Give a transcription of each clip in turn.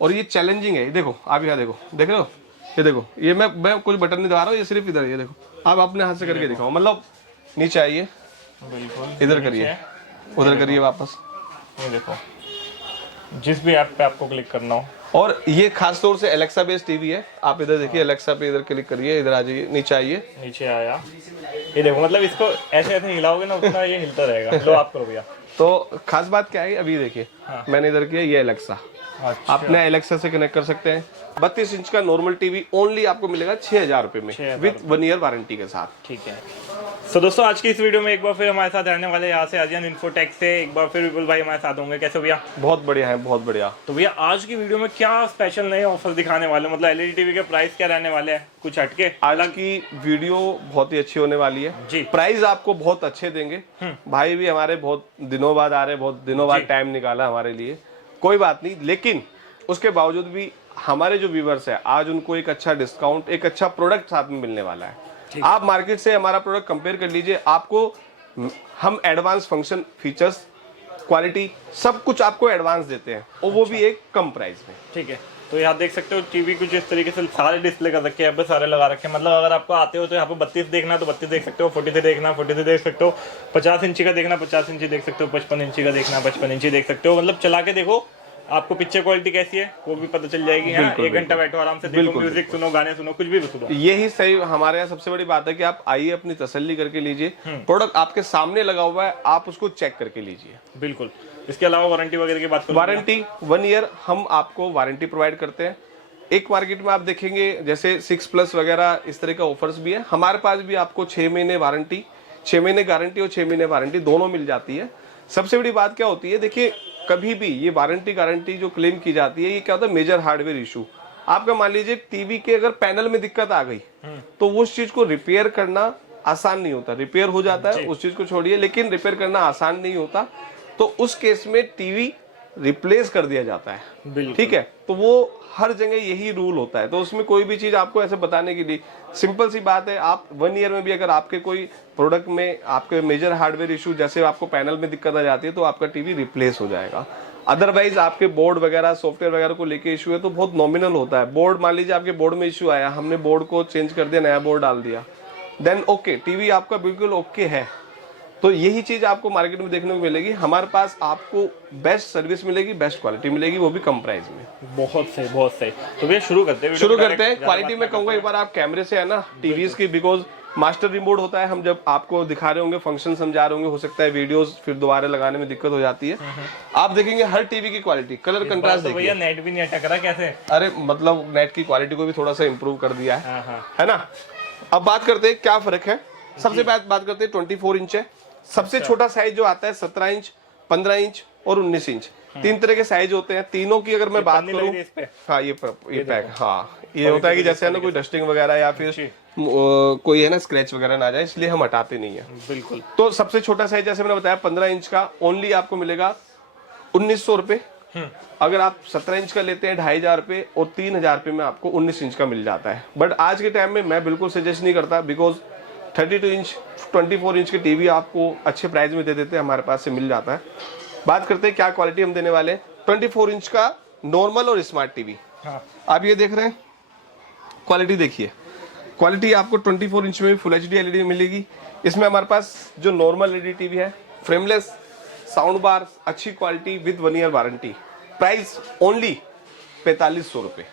और ये चैलेंजिंग है। देखो आप यहाँ देखो, देख रहे हो, ये देखो, ये मैं कुछ बटन नहीं दबा रहा हूँ, ये सिर्फ इधर, ये देखो आप अपने हाथ से करके दिखाओ, मतलब नीचे आइए, बिल्कुल इधर करिए, उधर करिए वापस, ये देखो जिस भी ऐप पे आपको क्लिक करना हो। और ये खास तौर से एलेक्सा बेस्ड टीवी है। आप इधर देखिए, एलेक्सा पे इधर क्लिक करिए, इधर आ जाइए, नीचे आइए, नीचे आया, ये देखो, मतलब इसको ऐसे ऐसे हिलाओगे ना उतना ये हिलता रहेगा। लो आप करो भैया। तो खास बात क्या है, अभी देखिए मैंने इधर किया, ये एलेक्सा, अच्छा। आप नए एलेक्सा से कनेक्ट कर सकते हैं। 32 इंच का नॉर्मल टीवी ओनली आपको मिलेगा 6000 रुपए में विद 1 ईयर वारंटी के साथ। ठीक है। तो दोस्तों आज की इस वीडियो में एक बार फिर हमारे साथ रहने वाले यहाँ से आजियान इन्फोटेक से एक बार फिर विपुल भाई हमारे साथ होंगे। कैसे हो भैया? बहुत बढ़िया है, बहुत बढ़िया। तो भैया आज की वीडियो में क्या स्पेशल नए ऑफर दिखाने वाले, मतलब एलईडी टीवी के प्राइस क्या रहने वाले हैं, कुछ हटके? आज की वीडियो बहुत ही अच्छी होने वाली है जी। प्राइस आपको बहुत अच्छे देंगे। भाई भी हमारे बहुत दिनों बाद आ रहे, बहुत दिनों बाद टाइम निकाला हमारे लिए, कोई बात नहीं, लेकिन उसके बावजूद भी हमारे जो व्यूवर्स है आज उनको एक अच्छा डिस्काउंट, एक अच्छा प्रोडक्ट साथ में मिलने वाला है। आप मार्केट से हमारा प्रोडक्ट कंपेयर कर लीजिए, आपको हम एडवांस फंक्शन, फीचर्स, क्वालिटी सब कुछ आपको एडवांस देते हैं, और वो भी एक कम प्राइस में। ठीक है। तो यहाँ देख सकते हो टीवी कुछ इस तरीके से सारे डिस्प्ले कर रखे हैं, यहाँ पे सारे लगा रखे हैं। मतलब अगर आपको आते हो तो यहाँ पे 32 देखना तो 32 देख सकते हो, 43 देखना 43 देख सकते हो, 50 इंची का देखना 50 इंची देख सकते हो, 55 इंची का देखना 55 इंची देख सकते हो। मतलब चला के देखो, आपको पिक्चर क्वालिटी कैसी है वो भी पता चल जाएगी। यहाँ 1 घंटा बैठो आराम से, देखो, म्यूजिक सुनो, गाने सुनो, कुछ भी सुनो। यही सही हमारे यहाँ सबसे बड़ी बात है कि आप आइए, अपनी तसल्ली करके लीजिए, प्रोडक्ट आपके सामने लगा हुआ है, आप उसको चेक करके लीजिए। बिल्कुल। इसके अलावा वारंटी वगैरह की बात करें, वारंटी 1 ईयर हम आपको वारंटी प्रोवाइड करते हैं। एक मार्केट में आप देखेंगे जैसे 6+ वगैरह इस तरह का ऑफर्स भी है, हमारे पास भी आपको 6 महीने वारंटी, 6 महीने गारंटी और 6 महीने वारंटी दोनों मिल जाती है। सबसे बड़ी बात क्या होती है, देखिए कभी भी ये वारंटी गारंटी जो क्लेम की जाती है, ये क्या होता है, मेजर हार्डवेयर इशू। आपका मान लीजिए टीवी के अगर पैनल में दिक्कत आ गई तो उस चीज को रिपेयर करना आसान नहीं होता। रिपेयर हो जाता है, उस चीज को छोड़िए, लेकिन रिपेयर करना आसान नहीं होता, तो उस केस में टीवी रिप्लेस कर दिया जाता है। ठीक है, तो वो हर जगह यही रूल होता है, तो उसमें कोई भी चीज आपको ऐसे बताने के लिए सिंपल सी बात है, आप 1 ईयर में भी अगर आपके कोई प्रोडक्ट में आपके मेजर हार्डवेयर इशू, जैसे आपको पैनल में दिक्कत आ जाती है, तो आपका टीवी रिप्लेस हो जाएगा। अदरवाइज आपके बोर्ड वगैरह, सॉफ्टवेयर वगैरह को लेके इशू है तो बहुत नॉमिनल होता है। बोर्ड, मान लीजिए आपके बोर्ड में इशू आया, हमने बोर्ड को चेंज कर दिया, नया बोर्ड डाल दिया, देन ओके, टीवी आपका बिल्कुल ओके है। तो यही चीज आपको मार्केट में देखने को मिलेगी। हमारे पास आपको बेस्ट सर्विस मिलेगी, बेस्ट क्वालिटी मिलेगी, वो भी कम प्राइस में। बहुत सही, बहुत सही। तो भैया शुरू करते हैं। क्वालिटी में कहूंगा एक बार आप कैमरे से है ना टीवीज की, बिकॉज मास्टर रिमोट होता है, हम जब आपको दिखा रहे होंगे, फंक्शन समझा रहे होंगे, हो सकता है वीडियोस फिर दोबारा लगाने में दिक्कत हो जाती है। आप देखेंगे हर टीवी की क्वालिटी, कलर कंट्रास्ट देखिए। भैया नेट भी नहीं अटक रहा कैसे? अरे मतलब नेट की क्वालिटी को भी थोड़ा सा इम्प्रूव कर दिया है ना। अब बात करते हैं क्या फर्क है। सबसे पहले बात करते हैं 24 इंच है, सबसे छोटा साइज जो आता है 17 इंच, 15 इंच और 19 इंच, 3 तरह के साइज होते हैं। तीनों की अगर मैं बात करूं, हाँ ये पैक, हाँ ये होता है कि जैसे है ना कोई डस्टिंग वगैरह या फिर कोई है ना स्क्रैच वगैरह ना आ जाए, इसलिए हम हटाते नहीं है। बिल्कुल। तो सबसे छोटा साइज जैसे मैंने बताया 15 इंच का ओनली आपको मिलेगा 1900 रुपए। अगर आप 17 इंच का लेते हैं 2500 रुपए, और 3000 रुपए में आपको 19 इंच का मिल जाता है। बट आज के टाइम में मैं बिल्कुल सजेस्ट नहीं करता, बिकॉज 32 इंच 24 इंच के टीवी आपको अच्छे प्राइस में दे देते हैं, हमारे पास से मिल जाता है। बात करते हैं क्या क्वालिटी हम देने वाले हैं। 24 इंच का नॉर्मल और स्मार्ट टीवी, आप ये देख रहे हैं, क्वालिटी देखिए, क्वालिटी आपको 24 इंच में भी फुल HD LED मिलेगी। इसमें हमारे पास जो नॉर्मल LED टीवी है, फ्रेमलेस, साउंड बार, अच्छी quality with 1 year warranty, price only 4500 रुपए।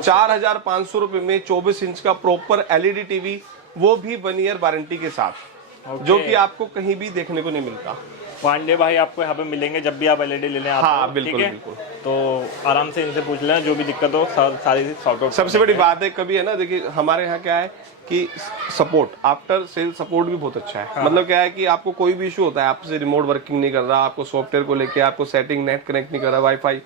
4500 रुपए में 24 इंच का प्रॉपर LED टीवी, वो भी 1 ईयर वारंटी के साथ, जो कि आपको कहीं भी देखने को नहीं मिलता। पांडे भाई आपको यहाँ पे मिलेंगे जब भी आप एलईडी लेने आते हो। बिल्कुल बिल्कुल। तो आराम से इनसे पूछ लेना, जो भी दिक्कत हो सारी सॉर्ट आउट। सबसे बड़ी बात है कभी है ना, देखिए हमारे यहाँ क्या है कि सपोर्ट, आफ्टर सेल सपोर्ट भी बहुत अच्छा है। मतलब क्या है कि आपको कोई भी इशू होता है, आपसे रिमोट वर्किंग नहीं कर रहा, आपको सॉफ्टवेयर को लेके, आपको सेटिंग नेट कनेक्ट नहीं कर रहा, वाईफाई,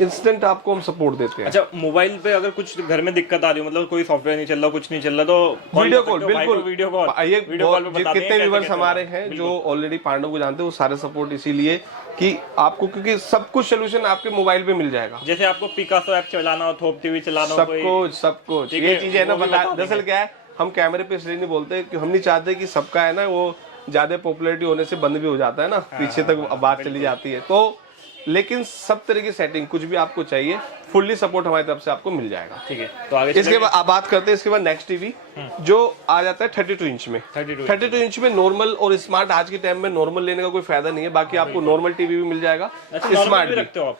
इंस्टेंट आपको हम सपोर्ट देते हैं। अच्छा, मोबाइल पे अगर कुछ घर में दिक्कत आ रही हो, मतलब कोई सॉफ्टवेयर नहीं चल रहा, कुछ नहीं चल रहा, तो वीडियो कॉल, बिल्कुल वीडियो कॉल, ये कितने व्यूअर्स हमारे हैं जो ऑलरेडी पांडव को जानते हैं, वो सारे सपोर्ट इसीलिए कि आपको, क्योंकि सब कुछ सोल्यूशन आपके मोबाइल पे मिल जाएगा। जैसे आपको पिकासो ऐप चलाना हो, थोप टीवी चलाना हो, सब कुछ ये चीजें है ना। दरअसल क्या है, हम कैमरे पे इसलिए नहीं बोलते कि हम नहीं चाहते कि सबका है ना वो ज्यादा पॉपुलैरिटी होने से बंद भी हो जाता है ना, पीछे तक बात चली जाती है। तो लेकिन सब तरह की सेटिंग कुछ भी आपको चाहिए फुल्ली सपोर्ट हमारी तरफ से आपको मिल जाएगा। ठीक है, तो आगे इसके बाद आप बात करते हैं इसके बाद नेक्स्ट टीवी जो आ जाता है 32 इंच में। 32 इंच में नॉर्मल और स्मार्ट, आज के टाइम में नॉर्मल लेने का कोई फायदा नहीं है, बाकी आपको नॉर्मल टीवी भी मिल जाएगा, स्मार्ट भी रखते हो आप?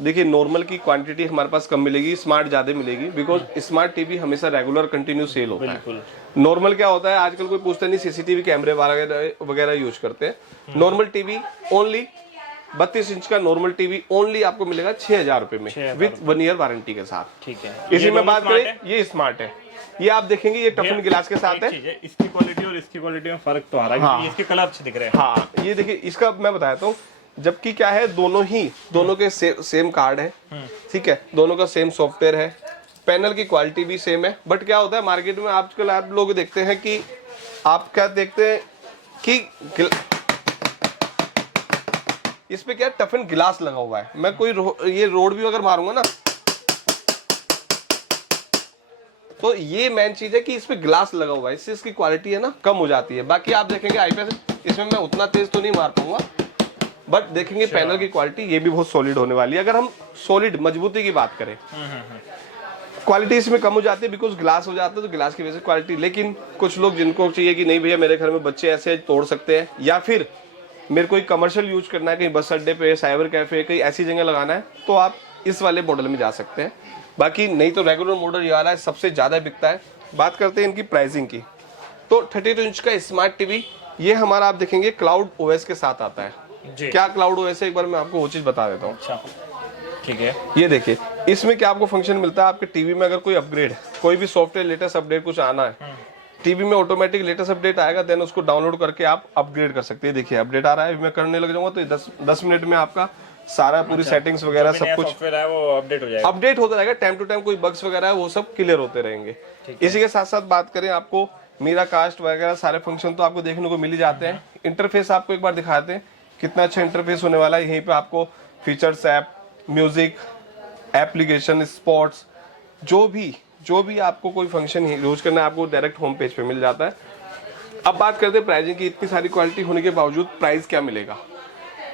देखिए नॉर्मल की क्वांटिटी हमारे पास कम मिलेगी, स्मार्ट ज्यादा मिलेगी, बिकॉज स्मार्ट टीवी हमेशा रेगुलर कंटिन्यू सेल होता है। नॉर्मल क्या होता है आजकल कोई पूछता नहीं, सीसीटीवी कैमरे वगैरह यूज करते हैं। नॉर्मल टीवी ओनली 32 इंच का नॉर्मल टीवी ओनली आपको मिलेगा 6,000 रुपए में विद 1 ईयर वारंटी के साथ। ठीक है, इसी में बात करें ये स्मार्ट है, ये आप देखेंगे ये टफन गिलास के साथ है। इसकी क्वालिटी और इसकी क्वालिटी में फर्क तो आ रहा है, इसके कलर अच्छे दिख रहे हैं। हाँ ये देखिए इसका मैं बताता हूँ, जबकि क्या है दोनों के सेम कार्ड है, ठीक है, दोनों का सेम सॉफ्टवेयर है, पैनल की क्वालिटी भी सेम है। बट क्या होता है मार्केट में आजकल आप लोग देखते हैं कि आप क्या देखते हैं कि इस पे क्या टफन गिलास लगा हुआ है। मैं कोई ये रोड भी अगर मारूंगा ना तो ये मेन चीज है कि इस पे ग्लास लगा हुआ है, इससे इसकी क्वालिटी है ना कम हो जाती है। बाकी आप देखेंगे आईपीएस इसमें मैं उतना तेज तो नहीं मार पाऊंगा, बट देखेंगे पैनल की क्वालिटी ये भी बहुत सॉलिड होने वाली है। अगर हम सॉलिड मजबूती की बात करें, क्वालिटी इसमें कम हो जाती है बिकॉज ग्लास हो जाता है, तो ग्लास की वजह से क्वालिटी। लेकिन कुछ लोग जिनको चाहिए कि नहीं भैया मेरे घर में बच्चे ऐसे तोड़ सकते हैं, या फिर मेरे को कमर्शियल यूज करना है, कहीं बस अड्डे पे, साइबर कैफे, कहीं ऐसी जगह लगाना है, तो आप इस वाले मॉडल में जा सकते हैं। बाकी नहीं तो रेगुलर मॉडल ये वाला है सबसे ज्यादा बिकता है। बात करते हैं इनकी प्राइसिंग की, तो 32 इंच का स्मार्ट टीवी ये हमारा आप देखेंगे क्लाउड ओएस के साथ आता है। क्या क्लाउड ओएस है एक बार मैं आपको वो चीज बता देता हूँ। अच्छा ठीक है, ये देखिए इसमें क्या आपको फंक्शन मिलता है, आपके टीवी में अगर कोई अपग्रेड, कोई भी सॉफ्टवेयर लेटेस्ट अपडेट कुछ आना है, टीवी में ऑटोमेटिक लेटेस्ट अपडेट आएगा, देन उसको डाउनलोड करके आप अपग्रेड कर सकते हैं। देखिए अपडेट आ रहा है, मैं करने लग जाऊंगा तो 10 मिनट में आपका सारा पूरी सेटिंग्स वगैरह सब कुछ सॉफ्टवेयर है वो अपडेट हो जाएगा, अपडेट होता रहेगा। टाइम टू टाइम कोई बग्स वगैरह है वो सब क्लियर होते रहेंगे। इसी के साथ साथ बात करें आपको मीरा कास्ट वगैरह सारे फंक्शन तो आपको देखने को मिल ही जाते हैं। इंटरफेस आपको एक बार दिखाते हैं कितना अच्छा इंटरफेस होने वाला है। यहीं पे आपको features, app, music, application, sports, जो भी आपको कोई फंक्शन यूज करना है आपको डायरेक्ट होम पेज पे मिल जाता है। अब बात करते हैं प्राइसिंग की। इतनी सारी क्वालिटी होने के बावजूद प्राइस क्या मिलेगा,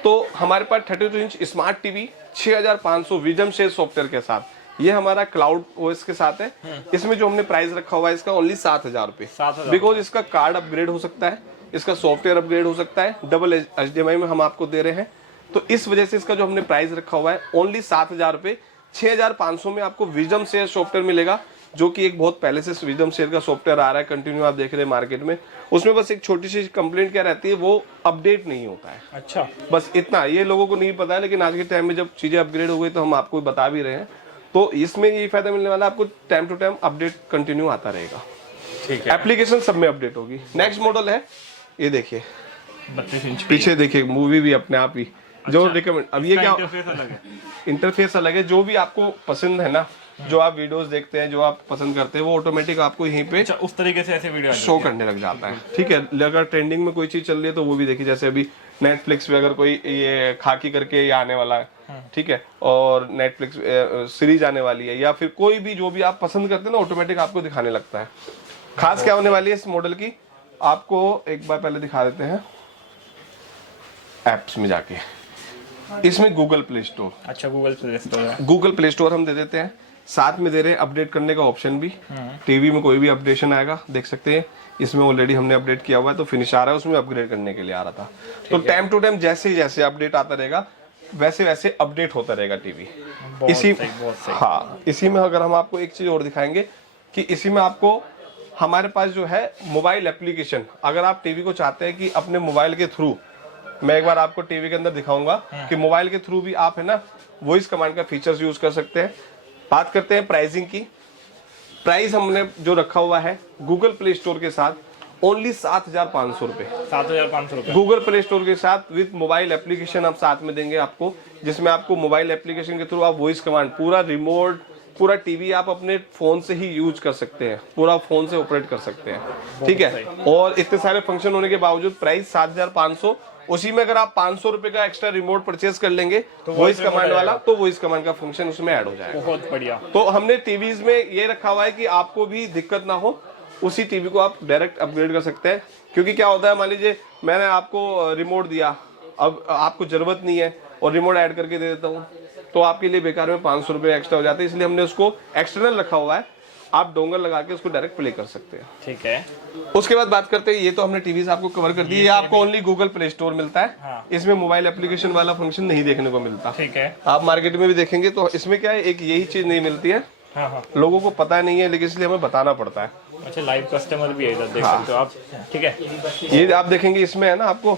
तो हमारे पास 32 इंच स्मार्ट टीवी 6500 विजम शेयर सॉफ्टवेयर के साथ, ये हमारा क्लाउड ओएस के साथ है। इसमें जो हमने प्राइस रखा हुआ है इसका ओनली 7,000 रुपए, बिकॉज इसका कार्ड अपग्रेड हो सकता है, इसका सॉफ्टवेयर अपग्रेड हो सकता है, डबल HDMI में हम आपको दे रहे हैं, तो इस वजह से इसका जो हमने प्राइस रखा हुआ है ओनली 7,000 रुपए। 6500 में आपको विजम शेयर सॉफ्टवेयर मिलेगा, जो कि एक बहुत पहले से विजम शेयर का सॉफ्टवेयर आ रहा है कंटिन्यू, आप देख रहे हैं मार्केट में। उसमें बस एक छोटी सी कंप्लेंट क्या रहती है, वो अपडेट नहीं होता है। अच्छा, बस इतना, ये लोगों को नहीं पता है, लेकिन आज के टाइम में जब चीजें अपग्रेड हो गई तो हम आपको बता भी रहे हैं। तो इसमें ये फायदा मिलने वाला है, आपको time to time update continue आता रहेगा। ठीक है, एप्लीकेशन सब में अपडेट होगी। नेक्स्ट मॉडल है ये देखिए 32 इंच पीछे देखिए मूवी भी अपने आप ही जो रिकमेंड। अब ये क्या इंटरफेस अलग है, इंटरफेस अलग है, जो भी आपको पसंद है ना, जो आप वीडियोस देखते हैं, जो आप पसंद करते हैं, वो ऑटोमेटिक आपको यहीं पे उस तरीके से ऐसे वीडियो शो करने लग जाता है। ठीक है, अगर ट्रेंडिंग में कोई चीज चल रही है तो वो भी देखिए, जैसे अभी नेटफ्लिक्स पे अगर कोई ये खाकी करके ये आने वाला है, ठीक है, और नेटफ्लिक्स सीरीज आने वाली है, या फिर कोई भी जो भी आप पसंद करते हैं ना ऑटोमेटिक आपको दिखाने लगता है। खास क्या होने वाली है इस मॉडल की, आपको एक बार पहले दिखा देते हैं एप्स में जाके। इसमें गूगल प्ले स्टोर, अच्छा गूगल प्ले स्टोर है, गूगल प्ले स्टोर हम दे देते हैं, साथ में दे रहे हैं अपडेट करने का ऑप्शन भी। टीवी में कोई भी अपडेशन आएगा देख सकते हैं, इसमें ऑलरेडी हमने अपडेट किया हुआ है, तो फिनिश आ रहा है, उसमें अपग्रेड करने के लिए आ रहा था। तो टाइम टू टाइम जैसे जैसे अपडेट आता रहेगा वैसे वैसे अपडेट होता रहेगा टीवी। हाँ, इसी में अगर हम आपको एक चीज और दिखाएंगे कि इसी में आपको हमारे पास जो है मोबाइल एप्लीकेशन, अगर आप टीवी को चाहते हैं कि अपने मोबाइल के थ्रू, मैं एक बार आपको टीवी के अंदर दिखाऊंगा कि मोबाइल के थ्रू भी आप है ना वॉइस कमांड का फीचर्स यूज कर सकते हैं। बात करते हैं प्राइसिंग की। प्राइस हमने जो रखा हुआ है गूगल प्ले स्टोर के साथ ओनली 7,500 रुपए, 7,500 रुपए गूगल प्ले स्टोर के साथ विद मोबाइल एप्लीकेशन हम साथ में देंगे आपको, जिसमें आपको मोबाइल एप्लीकेशन के थ्रू आप वॉइस कमांड, पूरा रिमोट, पूरा टीवी आप अपने फोन से ही यूज कर सकते हैं, पूरा फोन से ऑपरेट कर सकते हैं। ठीक है, और इतने सारे फंक्शन होने के बावजूद प्राइस 7,500। उसी में अगर आप 500 रुपए का एक्स्ट्रा रिमोट परचेज कर लेंगे तो वॉइस कमांड वाला, तो वॉइस कमांड का फंक्शन उसमें ऐड हो जाएगा। बहुत बढ़िया। तो हमने टीवीज में ये रखा हुआ है कि आपको भी दिक्कत ना हो, उसी टीवी को आप डायरेक्ट अपग्रेड कर सकते हैं। क्योंकि क्या होता है, मान लीजिए मैंने आपको रिमोट दिया, अब आपको जरूरत नहीं है और रिमोट ऐड करके दे देता हूँ, तो आपके लिए बेकार में 500 रुपये एक्स्ट्रा हो जाते हैं, इसलिए हमने उसको एक्सटर्नल रखा हुआ है। आप डोंगर लगा के उसको डायरेक्ट प्ले कर सकते हैं। ठीक है। उसके बाद बात करते हैं, ये तो हमने टीवी आपको कवर कर दी, ये आपको ओनली गूगल प्ले स्टोर मिलता है। हाँ। इसमें मोबाइल एप्लीकेशन वाला फंक्शन नहीं देखने को मिलता। ठीक है। आप मार्केट में भी देखेंगे तो इसमें क्या है, एक यही चीज नहीं मिलती है, हाँ हाँ। लोगों को पता नहीं है, लेकिन इसलिए हमें बताना पड़ता है। अच्छा, लाइव कस्टमर भी है इधर, देख सकते हो आप। ठीक है। ये आप देखेंगे इसमें है ना, आपको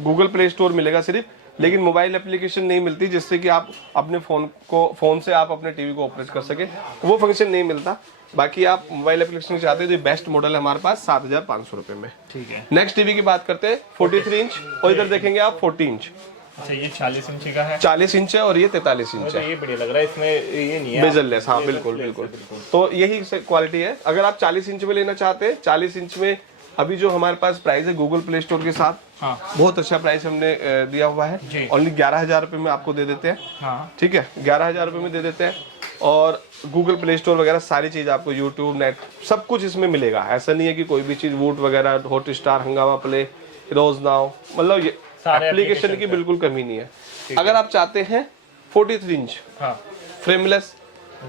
गूगल प्ले स्टोर मिलेगा सिर्फ, लेकिन मोबाइल एप्लीकेशन नहीं मिलती, जिससे कि आप अपने फोन से आप अपने टीवी को ऑपरेट कर सके, वो फंक्शन नहीं मिलता। बाकी आप मोबाइल एप्लीकेशन चाहते हैं तो बेस्ट मॉडल है हमारे पास 7,500 रुपए में। ठीक है। नेक्स्ट टीवी की बात करते हैं, 43 इंच, और इधर देखेंगे आप 40 इंच। अच्छा, ये 40 इंच का है। 40 इंच है और ये 43 इंच तो है। ये बढ़िया लग रहा है, इसमें ये नहीं है बेजल लेस, हाँ बिल्कुल बिल्कुल। तो यही क्वालिटी है। अगर आप 40 इंच में लेना चाहते हैं, 40 इंच में अभी जो हमारे पास प्राइस है गूगल प्ले स्टोर के साथ, हाँ। बहुत अच्छा प्राइस हमने दिया हुआ है। ओनली 11,000 रुपए में आपको दे देते हैं। हाँ। ठीक है, 11,000 रुपए में दे देते हैं। और गूगल प्ले स्टोर वगैरह सारी चीज आपको, यूट्यूब, नेट, सब कुछ इसमें मिलेगा। ऐसा नहीं है कि कोई भी चीज वूट वगैरह, हॉट स्टार, हंगामा प्ले, रोज नाउ, मतलब ये एप्लीकेशन की बिल्कुल कमी नहीं है। अगर आप चाहते हैं 43 इंच फ्रेमलेस,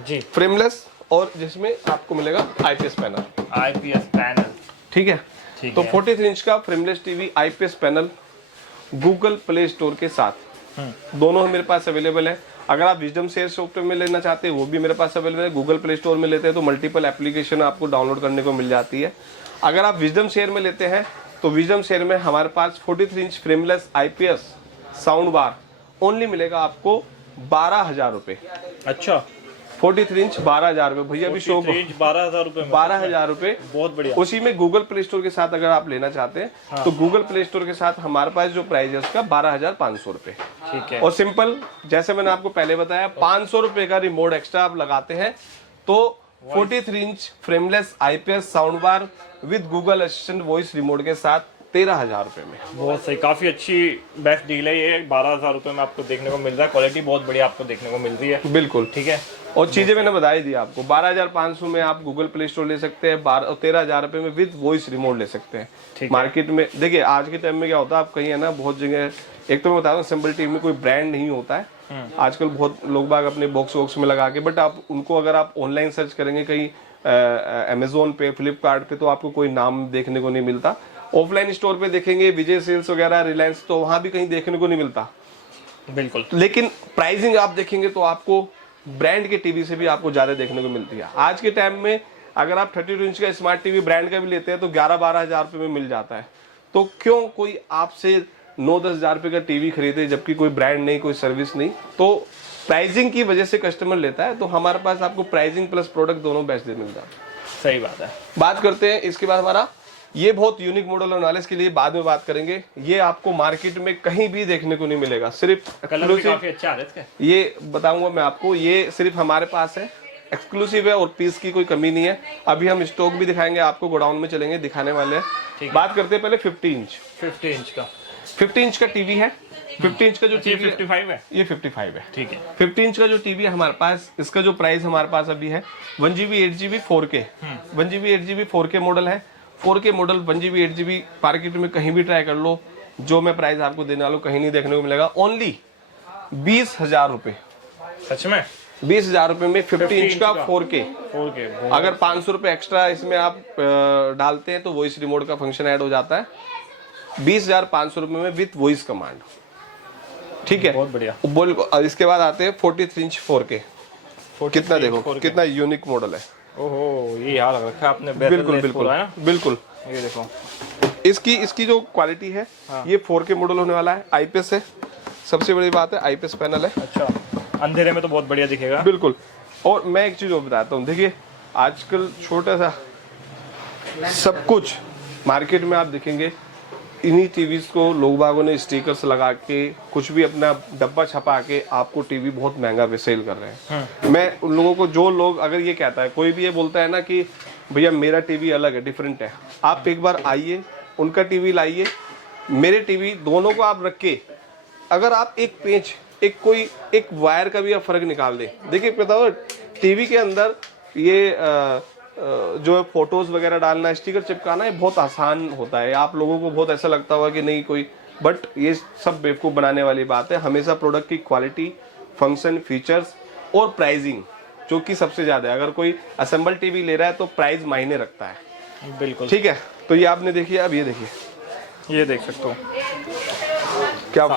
जी फ्रेमलेस, और जिसमें आपको मिलेगा आईपीएस पैनल। आईपीएस पैनल, ठीक है। तो 43 इंच का frameless TV IPS panel Google play store के साथ, दोनों मेरे पास अवेलेबल है। अगर आप विजडम शेयर सॉफ्टवेयर में लेना चाहते हैं, वो भी मेरे पास अवेलेबल है। गूगल प्ले स्टोर में लेते हैं तो मल्टीपल एप्लीकेशन आपको डाउनलोड करने को मिल जाती है। अगर आप विजडम शेयर में लेते हैं तो विजडम शेयर में हमारे पास 43 inch frameless IPS sound bar only मिलेगा आपको 12,000 रुपए। अच्छा, 43 इंच 12,000 रुपए भैया, अभी शो 12,000 रुपए, 12,000 रुपए, बहुत बढ़िया। उसी में गूगल प्ले स्टोर के साथ अगर आप लेना चाहते हैं, हाँ। तो गूगल प्ले स्टोर के साथ हमारे पास जो प्राइस है उसका 12,500 रुपए। ठीक है। और सिंपल, जैसे मैंने आपको पहले बताया, 500 रुपए का रिमोट एक्स्ट्रा आप लगाते हैं तो 43 inch frameless IPS sound bar with Google assistant voice remote के साथ 13,000 रुपए में। बहुत सही, काफी अच्छी बेस्ट डील है ये। 12,000 रुपए में आपको देखने को मिल रहा है, क्वालिटी बहुत बढ़िया आपको देखने को मिल रही है। बिल्कुल। ठीक है। और चीजें मैंने बता ही दी आपको। 12,500 में आप गूगल प्ले स्टोर ले सकते हैं, 13,000 रुपए में विद वॉइस रिमोट ले सकते हैं। मार्केट में देखिए आज के टाइम में क्या होता है, आप कहीं है ना, बहुत जगह, एक तो मैं बता दूं, सिंपल टीवी में कोई ब्रांड नहीं होता है आजकल। बहुत लोग बाग अपने बॉक्स वॉक्स में लगा के, बट आप उनको अगर आप ऑनलाइन सर्च करेंगे कहीं अमेजोन पे, फ्लिपकार्ट पे, तो आपको कोई नाम देखने को नहीं मिलता। ऑफलाइन स्टोर पे देखेंगे, विजय सेल्स वगैरह, रिलायंस, तो वहां भी कहीं देखने को नहीं मिलता। बिल्कुल। लेकिन प्राइसिंग आप देखेंगे तो आपको ब्रांड के टीवी से भी आपको ज्यादा देखने को मिलती है। आज के टाइम में अगर आप 32 इंच का स्मार्ट टीवी ब्रांड का भी लेते हैं तो 11-12 रुपए में मिल जाता है। तो क्यों कोई आपसे 9-10 हजार रुपए का टीवी खरीदे, जबकि कोई ब्रांड नहीं, कोई सर्विस नहीं। तो प्राइसिंग की वजह से कस्टमर लेता है। तो हमारे पास आपको प्राइसिंग प्लस प्रोडक्ट दोनों बेस्ट मिल जाता है। सही बात है। बात करते हैं इसके बाद हमारा ये बहुत यूनिक मॉडल होने वाला है, इसके लिए बाद में बात करेंगे। ये आपको मार्केट में कहीं भी देखने को नहीं मिलेगा, सिर्फ कलर भी काफी अच्छा आ रहा है इसका। ये बताऊंगा मैं आपको, ये सिर्फ हमारे पास है, एक्सक्लूसिव है और पीस की कोई कमी नहीं है। अभी हम स्टॉक भी दिखाएंगे आपको, गोडाउन में चलेंगे, दिखाने वाले हैं। बात करते हैं पहले 50 इंच। 50 इंच का 50 इंच का टीवी है। 50 इंच का जो टीवी 55 है, ये 55 है। ठीक है। 50 इंच का जो टीवी है हमारे पास, इसका जो प्राइस हमारे पास अभी है 1GB 8GB 4K, 1GB 8GB 4K model है। 4K model 1GB 8GB market में कहीं भी ट्राई कर लो, जो मैं प्राइस आपको देने वाला हूं कहीं नहीं देखने को मिलेगा। ओनली 20,000 रुपए। सच में 20,000 रुपए में 50 इंच का 4K। अगर 500 रुपए एक्स्ट्रा इसमें आप डालते हैं तो वॉइस रिमोट का फंक्शन ऐड हो जाता है। 20,500 रुपए में विथ वॉइस कमांड। ठीक है, बहुत बढ़िया। बोल, इसके बाद आते हैं 43 इंच 4K। कितना देखो, कितना यूनिक मॉडल है। ओहो, ये यहाँ लग रखा है आपने। बिल्कुल बिल्कुल बिल्कुल। ये देखो, इसकी जो क्वालिटी है, ये 4K मॉडल होने वाला है, आईपीएस है। सबसे बड़ी बात है आईपीएस पैनल है। अच्छा, अंधेरे में तो बहुत बढ़िया दिखेगा। बिल्कुल। और मैं एक चीज और बताता हूँ, देखिए आजकल छोटा सा सब कुछ मार्केट में आप देखेंगे, इन्हीं टीवीज को लोग बागों ने स्टिकर्स लगा के, कुछ भी अपना डब्बा छपा के आपको टीवी बहुत महंगा पे सेल कर रहे हैं। मैं उन लोगों को, जो लोग अगर ये कहता है, कोई भी ये बोलता है ना कि भैया मेरा टीवी अलग है, डिफरेंट है, आप एक बार आइए, उनका टीवी लाइए, मेरे टीवी, दोनों को आप रख के, अगर आप एक पेंच, एक वायर का भी आप फर्क निकाल दें, देखिए पता हो टीवी के अंदर ये जो फोटोज वगैरह डालना, स्टिकर चिपकाना, ये बहुत आसान होता है। आप लोगों को बहुत ऐसा लगता होगा कि नहीं कोई बट ये सब बेवकूफ़ बनाने वाली बात है। हमेशा प्रोडक्ट की क्वालिटी, फंक्शन, फीचर्स और प्राइसिंग जो कि सबसे ज़्यादा है। अगर कोई असेंबल टीवी ले रहा है तो प्राइस मायने रखता है। बिल्कुल ठीक है, तो ये आपने देखिए, अब ये देखिए, ये देख सकते हो क्या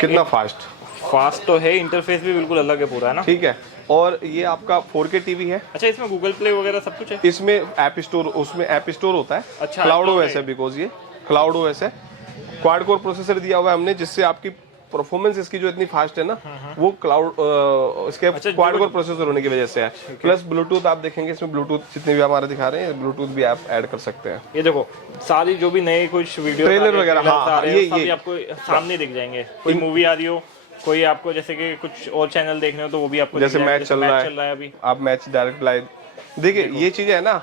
कितना फास्ट तो है, इंटरफेस भी बिल्कुल अलग है पूरा, है ना। ठीक है, और ये आपका 4K टीवी है। अच्छा, इसमें गूगल प्ले वगैरह सब कुछ है। इसमें ऐप स्टोर, उसमें ऐप स्टोर होता है। अच्छा, क्लाउड ओएस है, बिकॉज ये क्लाउड ओएस है। क्वाड कोर प्रोसेसर दिया हुआ है हमने, जिससे आपकी परफॉर्मेंस इसकी जो इतनी फास्ट है ना, वो क्लाउड इसके अच्छा, क्वाड कोर प्रोसेसर होने की वजह से है। प्लस ब्लूटूथ आप देखेंगे, इसमें ब्लूटूथ जितने भी हमारे दिखा रहे हैं, ब्लूटूथ भी आप ऐड कर सकते हैं। ये देखो सारी जो भी नए कुछ वीडियो ट्रेलर वगैरह, हाँ, ये आपको सामने दिख जाएंगे। कोई मूवी आ रही हो, कोई आपको जैसे कि कुछ और चैनल देखने हो तो वो भी आपको जैसे मैच चल रहा है अभी, आप मैच डायरेक्ट लाइव देखिए। ये चीजें है ना,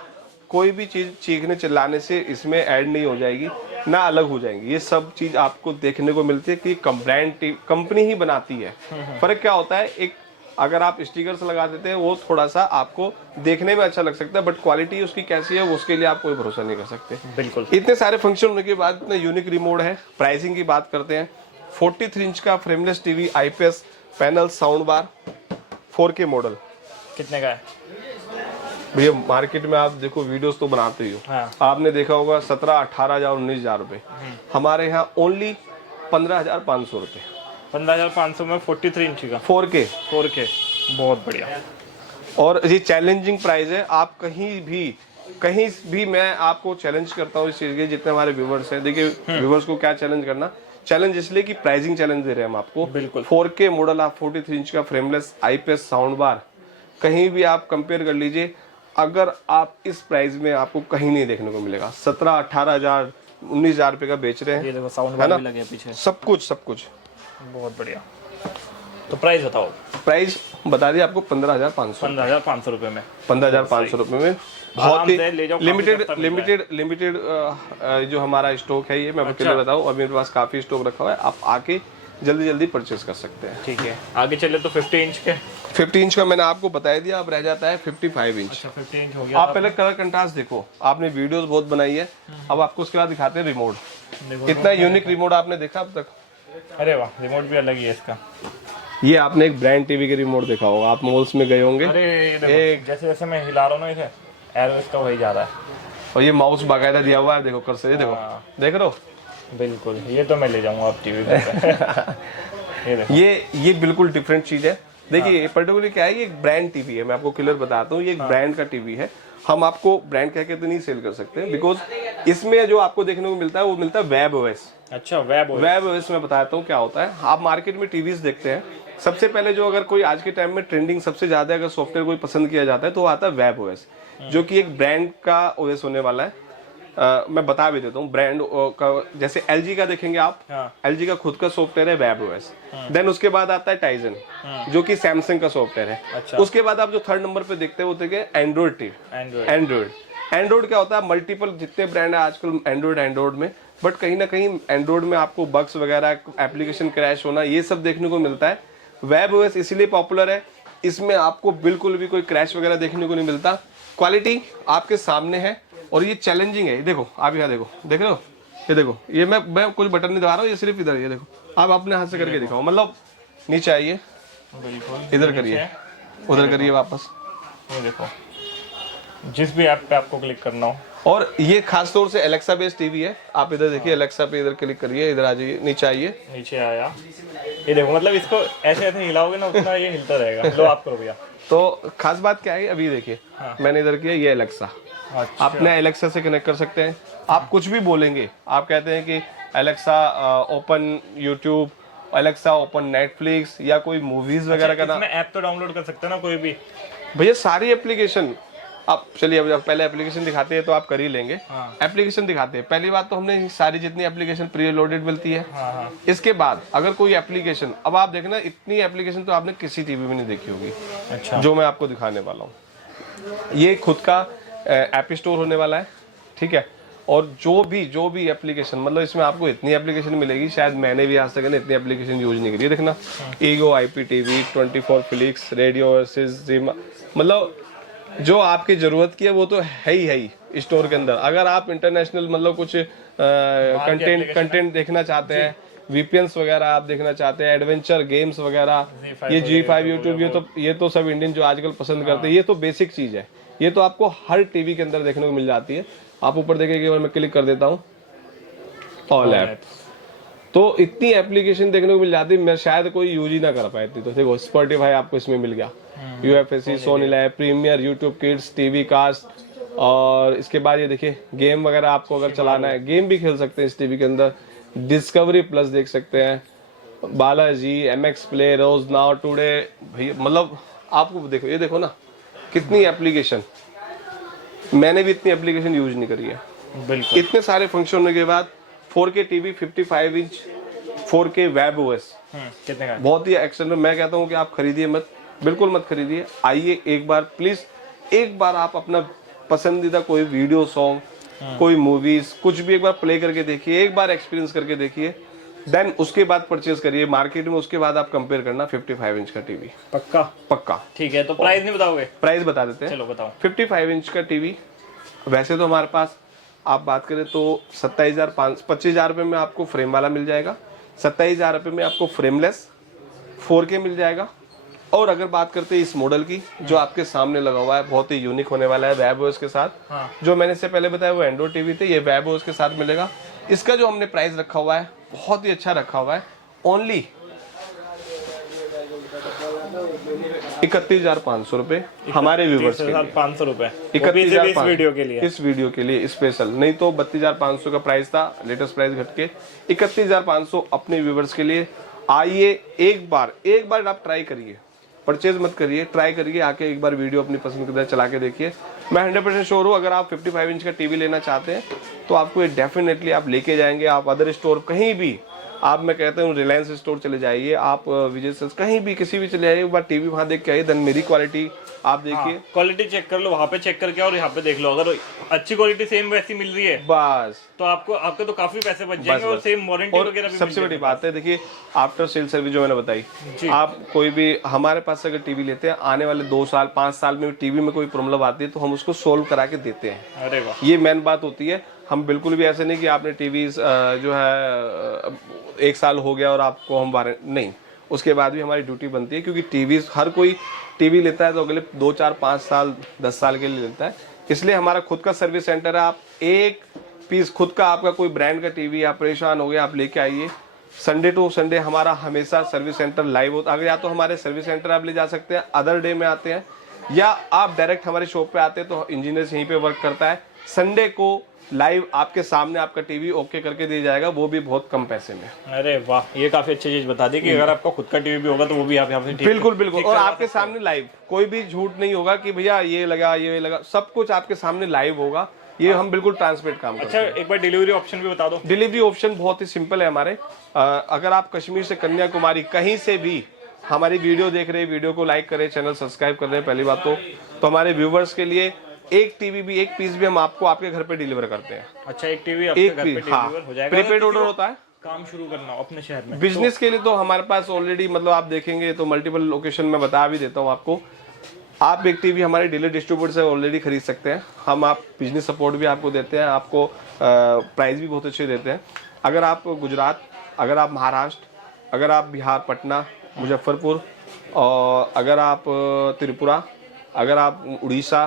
कोई भी चीज चीखने चिल्लाने से इसमें ऐड नहीं हो जाएगी ना अलग हो जाएंगी। ये सब चीज आपको देखने को मिलती है कि ब्रांड कंपनी ही बनाती है। फर्क क्या होता है, एक अगर आप स्टिकर्स लगा देते हैं वो थोड़ा सा आपको देखने में अच्छा लग सकता है, बट क्वालिटी उसकी कैसी है उसके लिए आप कोई भरोसा नहीं कर सकते। बिल्कुल। इतने सारे फंक्शन होने के बाद इतना यूनिक रिमोट है। प्राइसिंग की बात करते हैं, 43 इंच का frameless TV, IPS panel, sound bar, 4K model. कितने का है भैया? मार्केट में आप देखो, वीडियोस तो बनाते ही हो, हाँ। आपने देखा होगा 17, 18,000, 19,000 रुपए। हमारे यहाँ ओनली 15,500 रुपए। 15,500 में 43 इंच का 4K। बहुत बढ़िया। और ये चैलेंजिंग प्राइस है। आप कहीं भी मैं आपको चैलेंज करता हूँ इस चीज के, जितने हमारे व्यूवर्स हैं। देखिए, व्यूवर्स को क्या चैलेंज करना, चैलेंज इसलिए कि प्राइसिंग चैलेंज दे रहे हैं हम आपको। बिल्कुल। 4K मॉडल आप 43 इंच का फ्रेमलेस IPS साउंड बार, कहीं भी आप कंपेयर कर लीजिए, अगर आप इस प्राइस में आपको कहीं नहीं देखने को मिलेगा। 17, 18,000, 19,000 रुपए का बेच रहे हैं। ये देखो साउंड बार भी लगे पीछे, सब कुछ बहुत बढ़िया। तो प्राइस बताओ। प्राइस बता दिए आपको 15,500। 15,500 रुपए में, 15,500 रुपए में बहुत ही ले जाओ, लिमिटेड जो हमारा स्टॉक है ये मैं आपको क्लियर बताऊं। अभी मेरे पास काफी स्टॉक रखा हुआ है, आप आके जल्दी परचेस कर सकते हैं। ठीक है, आगे चले तो 50 इंच के। 50 इंच का मैंने आपको बताया दिया, अब रह जाता है 55 इंच। अच्छा, 50 इंच हो गया। आप पहले कलर कंट्रास्ट देखो, आपने वीडियोस बहुत बनाई है, अब आपको उसके बाद दिखाते हैं रिमोट। कितना यूनिक रिमोट आपने देखा अब तक? अरे वाह, रिमोट भी अलग ही है इसका। ये आपने एक ब्रांड टीवी के रिमोट देखा होगा, आप मॉल्स में गए होंगे। अरे ये देखो, जैसे जैसे मैं हिला रहा हूँ ना इसे, एरो इसका वही जा रहा है। और ये माउस बाकायदा दिया हुआ है, देखो कर से, ये देखो, देख रहे हो? बिल्कुल, ये तो मैं ले जाऊंगा आप टीवी पे। ये देखो, ये बिल्कुल डिफरेंट चीज है। देखिए, पर्टिकुलरली क्या है, ये एक ब्रांड टीवी है। मैं आपको क्लियर बताता हूँ, ये एक ब्रांड का टीवी है। हम आपको ब्रांड कह के तो नहीं सेल कर सकते, बिकॉज इसमें जो आपको देखने को मिलता है वो मिलता है वेब ओएस। अच्छा, वेब ओएस मैं बताता हूँ क्या होता है। आप मार्केट में टीवीज देखते हैं, सबसे पहले जो अगर कोई आज के टाइम में ट्रेंडिंग सबसे ज्यादा अगर सॉफ्टवेयर कोई पसंद किया जाता है तो वो आता है वेब ओएस, जो कि एक ब्रांड का ओएस होने वाला है। मैं बता भी देता हूँ ब्रांड का। जैसे LG का देखेंगे आप, LG का खुद का सॉफ्टवेयर है वेब ओएस। देन उसके बाद आता है टाइजन, जो कि सैमसंग का सॉफ्टवेयर है। अच्छा। उसके बाद आप जो थर्ड नंबर पे देखते हैं वो देखिए एंड्रॉइड टीवी। एंड्रॉइड क्या होता है, मल्टीपल जितने ब्रांड है आजकल एंड्रॉइड में, बट कहीं ना कहीं एंड्रॉइड में आपको बग्स वगैरह, एप्लीकेशन क्रैश होना, ये सब देखने को मिलता है। वेब ओएस इसलिए पॉपुलर है, इसमें आपको बिल्कुल भी कोई क्रैश वगैरह देखने को नहीं मिलता। क्वालिटी आपके सामने है और ये चैलेंजिंग है। ये देखो, आप यहाँ देखो, देख रहे हो? ये देखो, ये मैं कुछ बटन नहीं दबा रहा हूँ, ये सिर्फ इधर, ये देखो, आप अपने हाथ से करके दिखाओ। मतलब नीचे आइए, इधर करिए, उधर करिए, वापस। ये देखो, जिस भी ऐप पे आपको क्लिक करना हो। और ये खास तौर से एलेक्सा बेस्ड टीवी है। आप इधर देखिए, एलेक्सा पे इधर क्लिक करिए, इधर आ जाइए, नीचे आइए, नीचे आया। ये देखो, मतलब इसको ऐसे ऐसे हिलाओगे ना, उतना ये हिलता रहेगा। लो आप करो भैया। तो खास बात क्या है, अभी देखिए, मैंने इधर किया, ये एलेक्सा। अच्छा। अपने एलेक्सा से कनेक्ट कर सकते हैं। आप कुछ भी बोलेंगे, आप कहते हैं कि Alexa open YouTube, Alexa open Netflix, या कोई मूवीज वगैरह का। इसमें ऐप तो डाउनलोड कर सकते हैं ना कोई भी भैया, सारी एप्लीकेशन। आप चलिए, अब पहले एप्लीकेशन दिखाते हैं तो आप कर ही लेंगे। एप्लीकेशन दिखाते हैं, पहली बात तो हमने सारी जितनी एप्लीकेशन प्री लोडेड मिलती है। इसके बाद अगर कोई एप्लीकेशन, अब आप देखना, इतनी एप्लीकेशन तो आपने किसी टीवी में नहीं देखी होगी। अच्छा। जो मैं आपको दिखाने वाला हूँ, ये खुद का ऐप स्टोर होने वाला है, ठीक है। और जो भी एप्लीकेशन, मतलब इसमें आपको इतनी एप्लीकेशन मिलेगी, शायद मैंने भी आज तक इतनी एप्लीकेशन यूज नहीं करी। देखना, ego, IPTV, 24 flix, radio versus, मतलब जो आपकी जरूरत की है वो तो है ही स्टोर के अंदर। अगर आप इंटरनेशनल मतलब कुछ कंटेंट देखना चाहते हैं, VPNs वगैरह आप देखना चाहते हैं, एडवेंचर गेम्स वगैरह, ये G5 यूट्यूब, ये तो सब इंडियन जो आजकल पसंद करते हैं, ये तो बेसिक चीज है, ये तो आपको हर टीवी के अंदर देखने को मिल जाती है। आप ऊपर देखेंगे, मैं क्लिक कर देता हूँ ऑल ऐप, तो इतनी एप्लीकेशन देखने को मिल जाती है, मैं शायद कोई यूज ही ना कर पाए इतनी। तो देखो स्पॉटिफाई आपको इसमें मिल गया, UFC, Sony LIV, premier, YouTube kids, TV cast, और इसके बाद ये देखिए गेम वगैरह आपको अगर चलाना है, गेम भी खेल सकते हैं इस टीवी के अंदर। डिस्कवरी प्लस देख सकते हैं, बालाजी, MX प्ले, रोज नाउ, टुडे, भैया मतलब आपको देखो, ये देखो ना कितनी एप्लीकेशन, मैंने भी इतनी एप्लीकेशन यूज नहीं करी है। बिल्कुल, इतने सारे फंक्शन होने के बाद 4K TV, 55 inch 4K web OS, कितने का? बहुत ही एक्सटेंडेड। मैं कहता हूँ कि आप खरीदिए मत, बिल्कुल मत खरीदिए, आइए एक बार प्लीज, एक बार आप अपना पसंदीदा कोई वीडियो, सॉन्ग, कोई मूवीज, कुछ भी एक बार प्ले करके देखिए, एक बार एक्सपीरियंस करके देखिए, देन उसके बाद परचेज करिए मार्केट में, उसके बाद आप कंपेयर करना 55 इंच का टीवी। पक्का? पक्का। ठीक है, तो प्राइस नहीं बताओगे? प्राइस बता देते हैं, चलो बताओ। 55 इंच का टीवी वैसे तो हमारे पास आप बात करें तो 25,000 रुपये में आपको फ्रेम वाला मिल जाएगा, 27,000 रुपये में आपको फ्रेमलेस 4K मिल जाएगा। और अगर बात करते हैं इस मॉडल की, जो आपके सामने लगा हुआ है, बहुत ही यूनिक होने वाला है वेब OS के साथ। जो मैंने इससे पहले बताया वो एंड्रॉइड टीवी थे, ये वेब OS के साथ मिलेगा। इसका जो हमने प्राइस रखा हुआ है बहुत ही अच्छा रखा हुआ है, ओनली 31,500 रुपए हमारे व्यूवर्स के लिए। 500 रुपए 31,500 वीडियो के लिए, इस वीडियो के लिए स्पेशल। नहीं तो 32,500 का प्राइस था, लेटेस्ट प्राइस घट के 31,500 अपने व्यूवर्स के लिए। आइए एक बार आप ट्राई करिए, परचेज मत करिए, ट्राई करिए, आके एक बार वीडियो अपनी पसंद की चला के देखिए। मैं 100% श्योर हूँ, अगर आप 55 इंच का टीवी लेना चाहते हैं तो आपको ये डेफिनेटली आप लेके जाएंगे। आप अदर स्टोर कहीं भी, आप मैं कहता हूँ रिलायंस स्टोर चले जाइए, आप विजय सेल्स कहीं भी किसी भी चले जाइए, एक बार टीवी वहाँ देख के आइए, देन मेरी क्वालिटी आप देखिए, क्वालिटी चेक कर लो, वहाँ पे चेक करके और यहाँ पे देख लो। अगर अच्छी क्वालिटी सेम वैसी मिल रही है बस तो आपके तो काफी पैसे बच जाएंगे, और सेम वारंटी और वगैरह भी सबसे बड़ी बात है, देखिए आफ्टर सेल सर्विस जो मैंने बताई, आप कोई भी हमारे पास अगर टीवी लेते हैं, आने वाले 2 साल 5 साल में टीवी में कोई प्रॉब्लम आती है तो हम उसको सोल्व करा के देते हैं। अरे वाह, ये मेन बात होती है। हम बिल्कुल भी ऐसे नहीं कि आपने टीवी जो है 1 साल हो गया और आपको हम नहीं, उसके बाद भी हमारी ड्यूटी बनती है, क्योंकि टीवी हर कोई टीवी लेता है तो अगले 2 4 5 साल 10 साल के लिए लेता है। इसलिए हमारा खुद का सर्विस सेंटर है। आप एक पीस खुद का, आपका कोई ब्रांड का टीवी आप परेशान हो गया, आप लेके आइए। संडे टू संडे हमारा हमेशा सर्विस सेंटर लाइव होता है। अगर या तो हमारे सर्विस सेंटर आप ले जा सकते हैं, अदर डे में आते हैं, या आप डायरेक्ट हमारे शॉप पे आते हैं तो इंजीनियर्स यहीं पे वर्क करता है। संडे को लाइव आपके सामने आपका टीवी ओके करके दिया जाएगा, वो भी बहुत कम पैसे में। अरे वाह, ये काफी अच्छी चीज बता दी कि अगर आपका खुद का टीवी भी होगा तो वो भी आप यहाँ पे बिल्कुल और आपके सामने लाइव, कोई भी झूठ नहीं होगा कि भैया ये लगा, सब कुछ आपके सामने लाइव होगा। ये हम बिल्कुल ट्रांसपेरेंट काम करते हैं। अच्छा, एक बार डिलीवरी ऑप्शन भी बता दो। डिलीवरी ऑप्शन बहुत ही सिंपल है हमारे। अगर आप कश्मीर से कन्याकुमारी कहीं से भी हमारी वीडियो देख रहे हैं, वीडियो को लाइक करें, चैनल सब्सक्राइब कर रहे हैं, पहली बात तो हमारे व्यूवर्स के लिए एक टीवी भी, एक पीस भी हम आपको आपके घर पे डिलीवर करते हैं। अच्छा, एक टीवी आपके घर पे डिलीवर हो जाएगा। प्रीपेड ऑर्डर होता है। काम शुरू करना हो अपने शहर में, बिजनेस के लिए तो हमारे पास ऑलरेडी, मतलब आप देखेंगे तो मल्टीपल लोकेशन में बता भी देता हूँ आपको। आप एक टीवी हमारे डीलर डिस्ट्रीब्यूटर से ऑलरेडी खरीद सकते हैं। हम आप बिजनेस सपोर्ट भी आपको देते हैं, आपको प्राइस भी बहुत अच्छे देते हैं। अगर आप गुजरात, अगर आप महाराष्ट्र, अगर आप बिहार, पटना, मुजफ्फरपुर, और अगर आप त्रिपुरा, अगर आप उड़ीसा,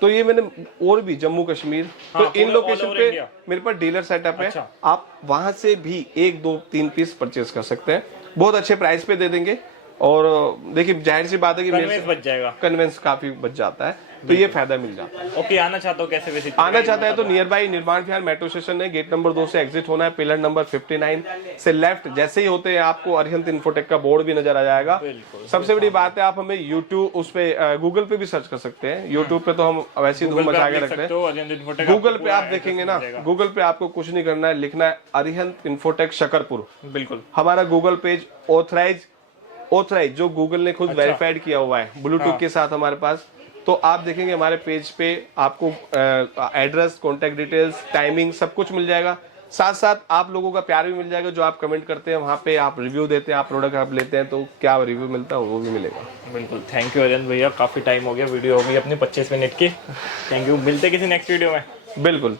तो ये मैंने और भी जम्मू कश्मीर, तो इन लोकेशन पे मेरे पास डीलर सेटअप है। अच्छा। आप वहां से भी 1 2 3 पीस परचेज कर सकते हैं, बहुत अच्छे प्राइस पे दे देंगे। और देखिए जाहिर सी बात है कि कन्वेंस बच जाएगा, कन्वेंस काफी बच जाता है, तो ये फायदा मिल जाता है। ओके, आना चाहता हूँ कैसे विजिट? आना चाहता है तो नियर बाई निर्माण विहार मेट्रो स्टेशन है, गेट नंबर 2 से एग्जिट होना है, पिलर नंबर 59 से लेफ्ट जैसे ही होते हैं आपको अरिहंत इन्फोटेक का बोर्ड भी नजर आ जाएगा। सबसे बड़ी बात है, आप हमें यूट्यूब, उस पे गूगल पे भी सर्च कर सकते हैं। यूट्यूब पे तो हम वैसे ही धूम मचा के रखते हैं। गूगल पे आप देखेंगे ना, गूगल पे आपको कुछ नहीं करना है, लिखना है अरिहंत इन्फोटेक शकरपुर। बिल्कुल, हमारा गूगल पेज ऑथराइज जो गूगल ने खुद वेरीफाइड किया हुआ है ब्लूटूथ के साथ हमारे पास। तो आप देखेंगे हमारे पेज पे आपको एड्रेस, कॉन्टेक्ट डिटेल्स, टाइमिंग सब कुछ मिल जाएगा। साथ साथ आप लोगों का प्यार भी मिल जाएगा, जो आप कमेंट करते हैं वहाँ पे, आप रिव्यू देते हैं, आप प्रोडक्ट आप लेते हैं तो क्या रिव्यू मिलता है वो भी मिलेगा। बिल्कुल। थैंक यू अरिहंत भैया, काफी टाइम हो गया, वीडियो हो गई अपनी 25 मिनट की। थैंक यू, मिलते किसी नेक्स्ट वीडियो में। बिल्कुल।